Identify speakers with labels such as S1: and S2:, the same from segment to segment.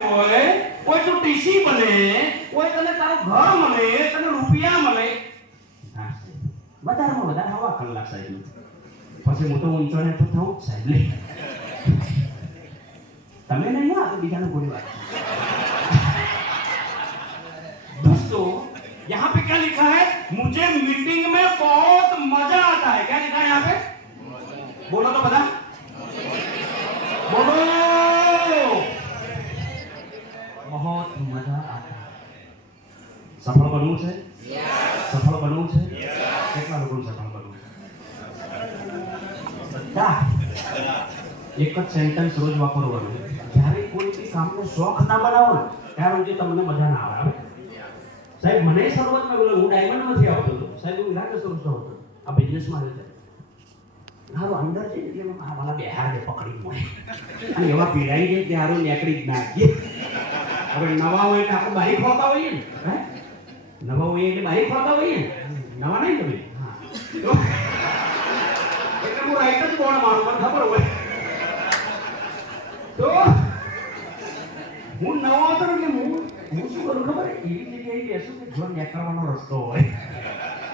S1: હોય કોઈ તું ટીસી બને કોઈ તને તારું ઘર મળે તને રૂપિયા મળે હા સાહેબ વધારેમાં વધારે હવા કલાક સાહેબ પછી હું તો ઊંચો ને તો થવું જ સાહેબ લે તમે નહીં હા તો બીજાને બોલી વાત दोस्तों यहाँ पे क्या लिखा है मुझे मीटिंग में बहुत मजा आता है क्या लिखा है यहाँ पे बोलो तो बता સફળ બનવું છે? સફળ બનવું છે? કેટલા લોકો સફળ બનવું છે? બધા એક જ સેન્ટેન્સ રોજ વાપરવાનું જ્યારે કોઈ બી કામનો શોખ ના બનાવો ને ત્યારે સુધી તમને મજા ના આવે સાહેબ મને શરૂઆતમાં બોલો હું ડાયમંડ નથી આવતો સાહેબ હું વિરાટ સ્વરૂપ હતો. આ બિઝનેસમાં રહેતા. હારું અંદર છે એટલે મારા બેહાર પકડી મળે અને એવા પીડાઈ જાય કે હારું નીકળી જ ના આપણે નવા હોય એટલે આપણે બારી ખોતા હોઈએ ને હે? નવા હોય એટલે બારી ખોલતા હોઈએ ને. નવા નહીં તમે એટલે હું રાઈટ જ બોર્ડ મારું મને ખબર હોય. તો હું નવો હતો એટલે હું હું શું કરું ખબર? એવી જગ્યાએ બેસું કે જો નીકળવાનો રસ્તો હોય.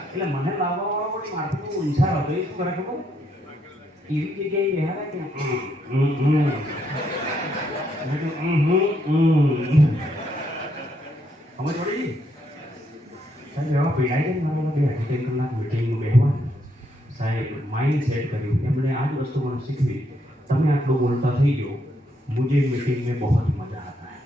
S1: એટલે મને લાવવા વાળો પણ મારથી ઊંચા હતો. એ શું કરે ખબર? એવી જગ્યાએ બેહાડે કે હમ, હમ, હમ. સમજ પડી? સાહેબ એવા પીડાઈ ગયા ને મારા બે અઢી ત્રણ કલાક મિટિંગમાં બેહવા સાહેબ માઇન્ડ સેટ કર્યું એમણે આ જ વસ્તુ મને શીખવી તમે આટલું બોલતા થઈ ગયો मुझे मीटिंग में बहुत मजा आता है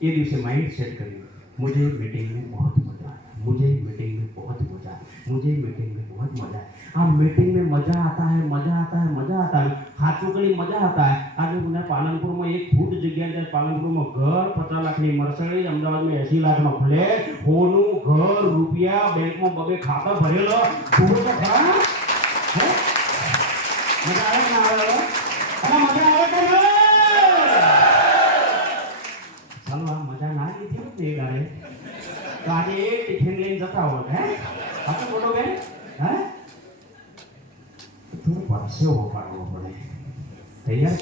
S1: ये દિવસે માઇન્ડ સેટ કર્યું मुझे मीटिंग में बहुत मजा आता है मुझे मीटिंग में बहुत मजा है मुझे मीटिंग में बहुत मजा है આ मीटिंग में मजा आता है मजा आता है मजा आता है સાચું કરી મજા आता है આજે મને પાલનપુરમાં એક ફૂટ જગ્યા છે પાલનપુરમાં ઘર પચાસ લાખની મર્સડીઝ અમદાવાદમાં એસી લાખનો ફ્લેટ હોનું ઘર રૂપિયા બેંકમાં બબે ખાતા ભરેલો જુઓ તો ખરા હે? મજા આવે કે ના આવે હવે? અને મજા આવે કે ના ચાલો આ મજા ના લીધી હોત ને એ દાડે તો આજે એ ટિફિન લઈને જતા હોત હે સાચું બોલો બેન હે થોડું પરસેવો પાડવો પડે તૈયાર